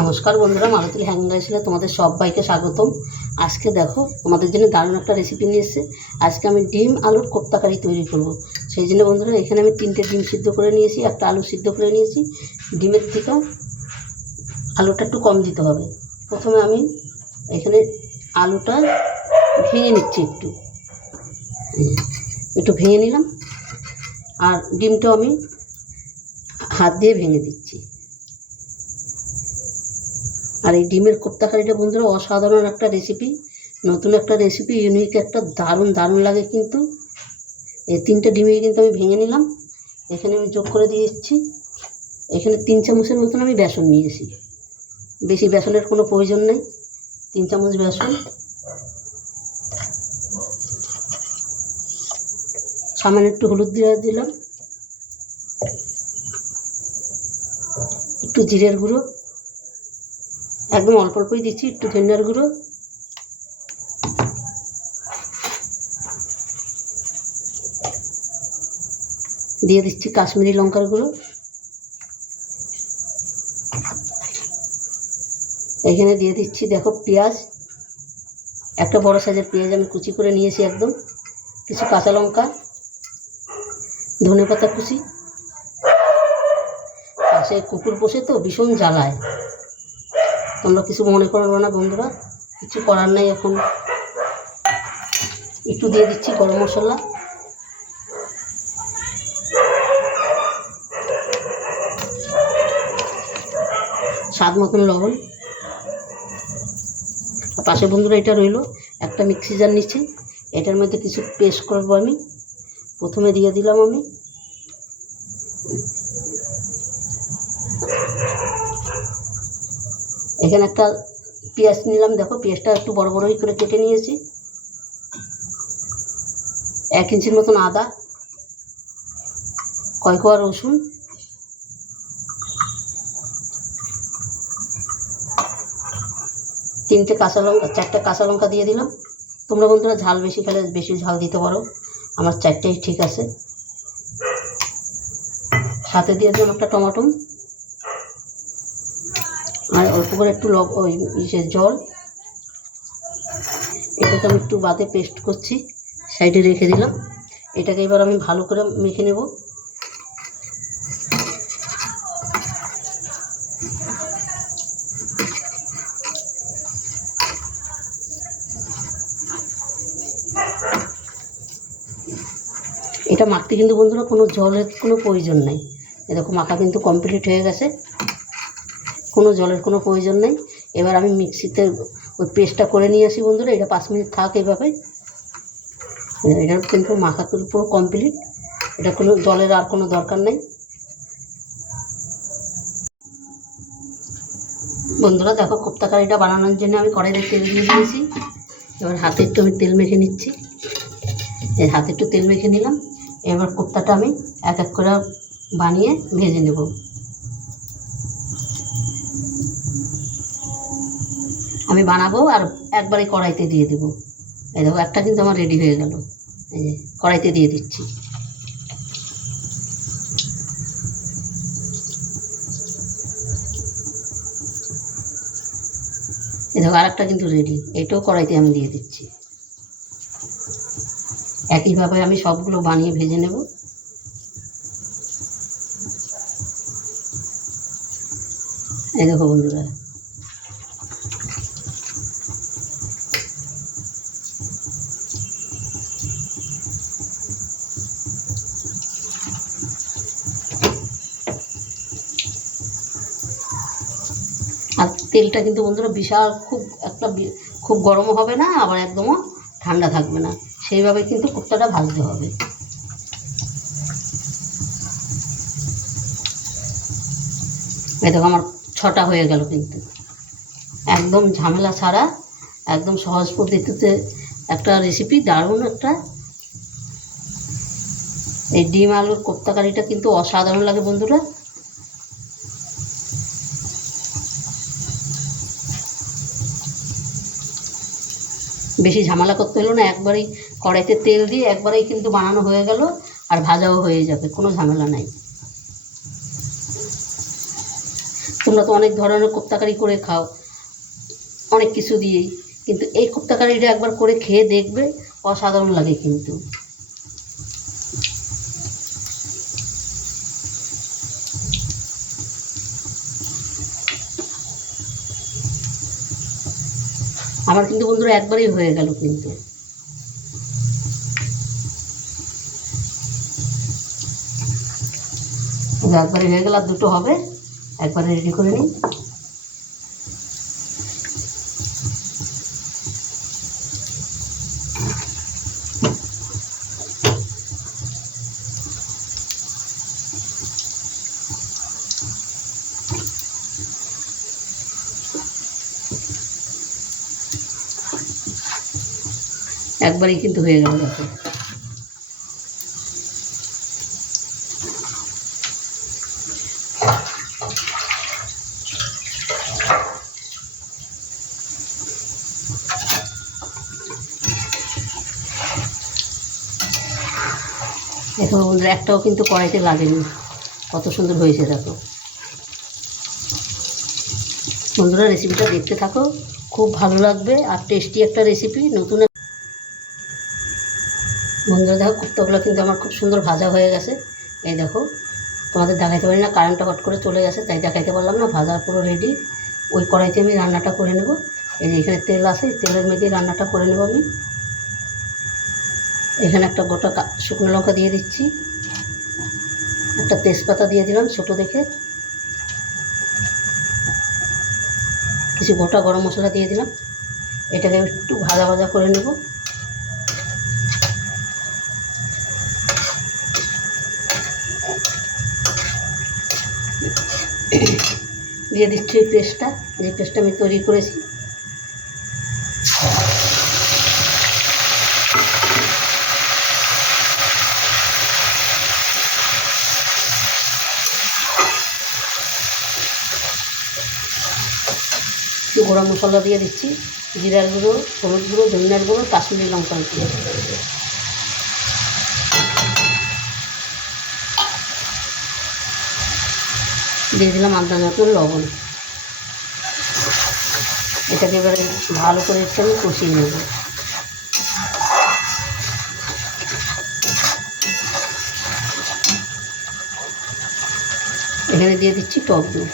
নমস্কার বন্ধুরা, মালতীর হ্যাঙ্গিং রাইসে তোমাদের সবাইকে স্বাগতম। আজকে দেখো তোমাদের জন্য দারুণ একটা রেসিপি নিয়ে এসেছে। আজকে আমি ডিম আলুর কোপ্তা কারি তৈরি করব। সেই জন্য বন্ধুরা এখানে আমি 3টে ডিম সিদ্ধ করে নিয়েছি, একটা আলু সিদ্ধ করে নিয়েছি। ডিমের থেকে আলুটা একটু কম দিতে হবে। প্রথমে আমি এখানে আলুটা ভেঙে নিচ্ছি, একটু ভেঙে নিলাম। আর ডিমটাও আমি হাত দিয়ে ভেঙে দিচ্ছি। আর এই ডিমের কোপ্তা কারিটা বন্ধুরা অসাধারণ একটা রেসিপি, নতুন একটা রেসিপি, ইউনিক একটা, দারুণ লাগে কিন্তু। এই 3টে ডিমে কিন্তু আমি ভেঙে নিলাম। এখানে আমি যোগ করে দিয়েছি, এখানে 3 চামচের মতন আমি বেসন নিয়েছি। বেশি বেসনের কোনো প্রয়োজন নেই, 3 চামচ বেসন। সামান্য একটু হলুদ দিয়ে দিলাম, একটু জিরের গুঁড়ো, একদম অল্প অল্পই দিচ্ছি, একটু ধনিয়ার গুঁড়ো, দিয়ে দিচ্ছি কাশ্মীরি লঙ্কার গুঁড়ো। এখানে দিয়ে দিচ্ছি দেখো পেঁয়াজ, একটা বড় সাইজের পেঁয়াজ আমি কুচি করে নিয়েছি একদম, কিছু কাঁচা লঙ্কা, ধনেপাতা কুচি। পাশে কুকুর পোষে তো ভীষণ জ্বালায়, তোমরা কিছু মনে করো না বন্ধুরা, কিছু করার নেই। এখন একটু দিয়ে দিচ্ছি গরম মশলা, স্বাদ মতন লবণ। পাশে বন্ধুরা এটা রইল, একটা মিক্সি জার নিচ্ছি, এটার মধ্যে কিছু পেস্ট করব আমি। প্রথমে দিয়ে দিলাম আমি এখানে একটা পেঁয়াজ নিলাম, দেখো পেঁয়াজটা একটু বড় বড়ই করে কেটে নিয়েছি। 1 ইঞ্চির মতন আদা, কয় কোয়া রসুন, তিনটে কাঁচা লঙ্কা, 4টে কাঁচা লঙ্কা দিয়ে দিলাম। তোমরা বন্ধুরা ঝাল বেশি খেলে বেশি ঝাল দিতে পারো, আমার 4টেই ঠিক আছে। সাথে দিয়ে দিলাম একটা টমেটো, আর অল্প করে একটু জল। এটাকে আমি একটু বাদে পেস্ট করছি, সাইডে রেখে দিলাম। এটাকে এবার আমি ভালো করে মেখে নেব। এটা মাখতে কিন্তু বন্ধুরা কোনো জলের কোনো প্রয়োজন নেই। এরকম মাখা কিন্তু কমপ্লিট হয়ে গেছে, কোনো জলের কোনো প্রয়োজন নেই। এবার আমি মিক্সিতে ওই পেস্টটা করে নিয়ে আসি বন্ধুরা। এটা 5 মিনিট থাক এভাবে। এটা কিন্তু মাখা পুরো কমপ্লিট, এটা কোনো জলের আর কোনো দরকার নেই। বন্ধুরা দেখো কোপ্তা কারিটা বানানোর জন্য আমি কড়াইতে তেল দিয়ে দিয়েছি। এবার হাতে একটু আমি তেল মেখে নিচ্ছি, এই হাতে একটু তেল মেখে নিলাম। এবার কোপ্তাটা আমি এক এক করে বানিয়ে ভেজে নেব। আমি বানাবো আর একবারে কড়াইতে দিয়ে দেবো। এই দেখো একটা কিন্তু আমার রেডি হয়ে গেল, এই যে কড়াইতে দিয়ে দিচ্ছি। এই দেখো আরেকটা কিন্তু রেডি, এটাও কড়াইতে আমি দিয়ে দিচ্ছি। একইভাবে আমি সবগুলো বানিয়ে ভেজে নেব। এই দেখো বন্ধুরা, আর তেলটা কিন্তু বন্ধুরা বিশাল খুব গরমও হবে না, আবার একদমও ঠান্ডা থাকবে না, সেইভাবে কিন্তু কোপ্তাটা ভাজতে হবে। এই দেখো আমার 6টা হয়ে গেল কিন্তু, একদম ঝামেলা ছাড়া, একদম সহজ পদ্ধতিতে একটা রেসিপি, দারুণ একটা। এই ডিম আলুর কোপ্তা কারিটা কিন্তু অসাধারণ লাগে বন্ধুরা। বেশি ঝামেলা করতে হলো না, একবারেই কড়াইতে তেল দিয়ে একবারেই কিন্তু বানানো হয়ে গেল, আর ভাজাও হয়ে যাবে, কোনো ঝামেলা নাই। তো তোমরা তো অনেক ধরনের কোপ্তাকারি করে খাও অনেক কিছু দিয়েই, কিন্তু এই কোপ্তাকারিটা একবার করে খেয়ে দেখবে, অসাধারণ লাগে কিন্তু। আমার কিন্তু বন্ধুরা একবারই হয়ে গেল কিন্তু। একবারে হয়ে গেল, আর দুটো হবে, একবারে রেডি করে নিই। একবারই কিন্তু হয়ে গেল দেখো। দেখো বন্ধুরা, একটাও কিন্তু কড়াইতে লাগেনি, কত সুন্দর হয়েছে দেখো। বন্ধুরা রেসিপিটা দেখতে থাকো, খুব ভালো লাগবে আর টেস্টি একটা রেসিপি। নতুন বন্ধুরা দেখো, কোপ্তাগুলো কিন্তু আমার খুব সুন্দর ভাজা হয়ে গেছে। এই দেখো, তোমাদের দেখাইতে পারি না, কারেন্টটা হট করে চলে গেছে, তাই দেখাইতে পারলাম না। ভাজা পুরো রেডি। ওই কড়াইতে আমি রান্নাটা করে নেব। এই যে এখানে তেল আছে, তেলের মধ্যে রান্নাটা করে নেব আমি। এখানে একটা গোটা শুকনো লঙ্কা দিয়ে দিচ্ছি, একটা তেজপাতা দিয়ে দিলাম ছোটো দেখে, কিছু গোটা গরম মশলা দিয়ে দিলাম। এটাকে একটু ভাজা ভাজা করে নেব। দিয়ে দিচ্ছি পেস্টটা, যে পেস্টটা আমি তৈরি করেছি। একটু গরম মশলা দিয়ে দিচ্ছি, জিরার গুঁড়ো, হলুদ গুঁড়ো, ধনিয়ার গুঁড়ো, কাশ্মীরি লঙ্কা দিয়ে দিলাম আন্দাজ মতন লবণ। এটাকে এবারে ভালো করে একটু আমি কষিয়ে নেব। এখানে দিয়ে দিচ্ছি টক দই।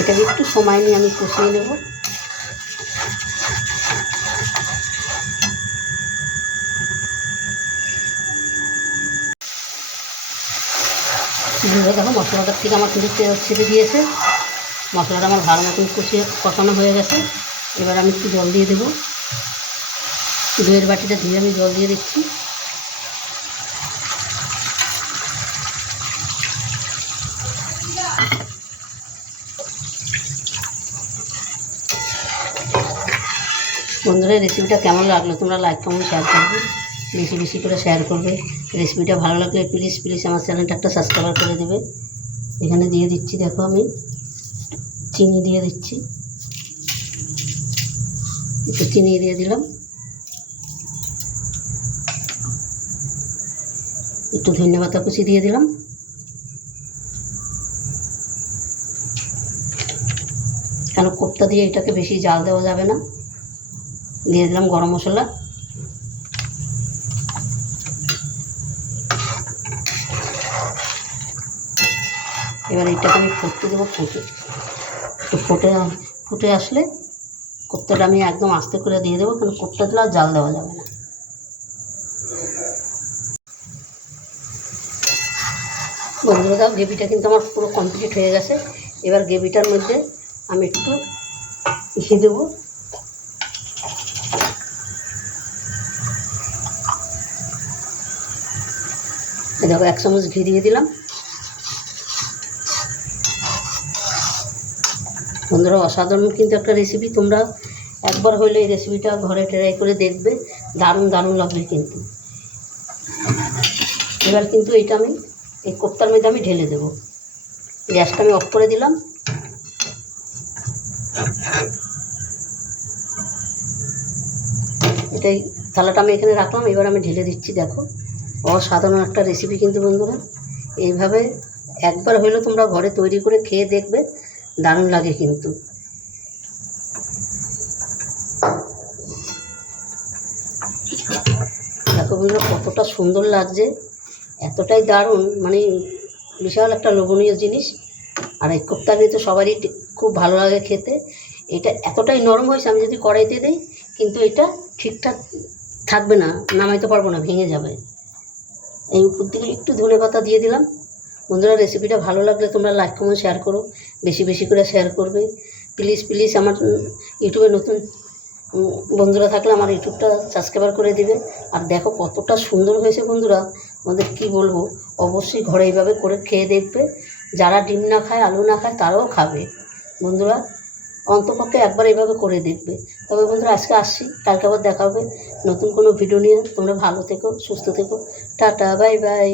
এটাকে একটু সময় নিয়ে আমি কষিয়ে নেব। দেখো মশলাটার থেকে আমার কিন্তু তেল ছেড়ে দিয়েছে, মশলাটা আমার ভালো মতন কষানো হয়ে গেছে। এবার আমি একটু জল দিয়ে দেবো। দইয়ের বাটিটা ধুয়ে আমি জল দিয়ে দিচ্ছি। বন্ধুরা রেসিপিটা কেমন লাগলো তোমরা লাইক কমেন্ট শেয়ার করবে, বেশি বেশি করে শেয়ার করবে। রেসিপিটা ভালো লাগলে প্লিজ প্লিজ আমার চ্যানেলটা একটা সাবস্ক্রাইব করে দেবে। এখানে দিয়ে দিচ্ছি, দেখো আমি চিনি দিয়ে দিচ্ছি, একটু চিনি দিয়ে দিলাম, একটু ধনিয়া পাতা কুচি দিয়ে দিলাম, কেন কোপ্তা দিয়ে এটাকে বেশি জাল দেওয়া যাবে না। দিয়ে দিলাম গরম মশলা। এবার এটাকে আমি ফুটতে দেবো। একটু ফুটে আসলে কোপ্তাটা আমি একদম আস্তে করে দিয়ে দেবো, কারণ কোপ্তা দিলে আর জাল দেওয়া যাবে না। বন্ধুরা দাও, গ্রেভিটা কিন্তু আমার পুরো কমপ্লিট হয়ে গেছে। এবার গ্রেভিটার মধ্যে আমি একটু ঘি দেবো। দেখো 1 চামচ ঘি দিয়ে দিলাম। বন্ধুরা অসাধারণ কিন্তু একটা রেসিপি, তোমরা একবার হইলে এই রেসিপিটা ঘরে ট্রাই করে দেখবে, দারুণ দারুণ লাগবে কিন্তু। এবার কিন্তু এটা আমি এই কোপ্তার মধ্যে আমি ঢেলে দেবো। গ্যাসটা আমি অফ করে দিলাম। এটাই থালাটা আমি এখানে রাখলাম, এবার আমি ঢেলে দিচ্ছি। দেখো অসাধারণ একটা রেসিপি কিন্তু বন্ধুরা, এইভাবে একবার হইলেও তোমরা ঘরে তৈরি করে খেয়ে দেখবে, দারুণ লাগে কিন্তু। দেখো বন্ধুরা কতটা সুন্দর লাগছে, এতটাই দারুণ, মানে বিশাল একটা লোভনীয় জিনিস। আর এই কোপ্তাকারি তো সবারই খুব ভালো লাগে খেতে। এটা এতটাই নরম হয়েছে, আমি যদি কড়াইতে দিই কিন্তু এটা ঠিকঠাক থাকবে না, নামাইতে পারবো না, ভেঙে যাবে। এই উপর দিকে একটু ধনেপাতা দিয়ে দিলাম। বন্ধুরা রেসিপিটা ভালো লাগলে তোমরা লাইক কমেন্ট শেয়ার করো, বেশি বেশি করে শেয়ার করবে প্লিজ প্লিজ। আমার ইউটিউবে নতুন বন্ধুরা থাকলে আমার ইউটিউবটা সাবস্ক্রাইব করে দিবে। আর দেখো কতটা সুন্দর হয়েছে বন্ধুরা, আমাদের কি বলবো, অবশ্যই ঘরে এইভাবে করে খেয়ে দেখবে। যারা ডিম না খায়, আলু না খায়, তারাও খাবে বন্ধুরা, অন্তপক্ষে একবার এইভাবে করে দেখবে। তবে বন্ধুরা আজকে আসছি, কালকে আবার দেখা হবে নতুন কোনো ভিডিও নিয়ে। তোমরা ভালো থেকো, সুস্থ থেকো, টাটা, বাই বাই।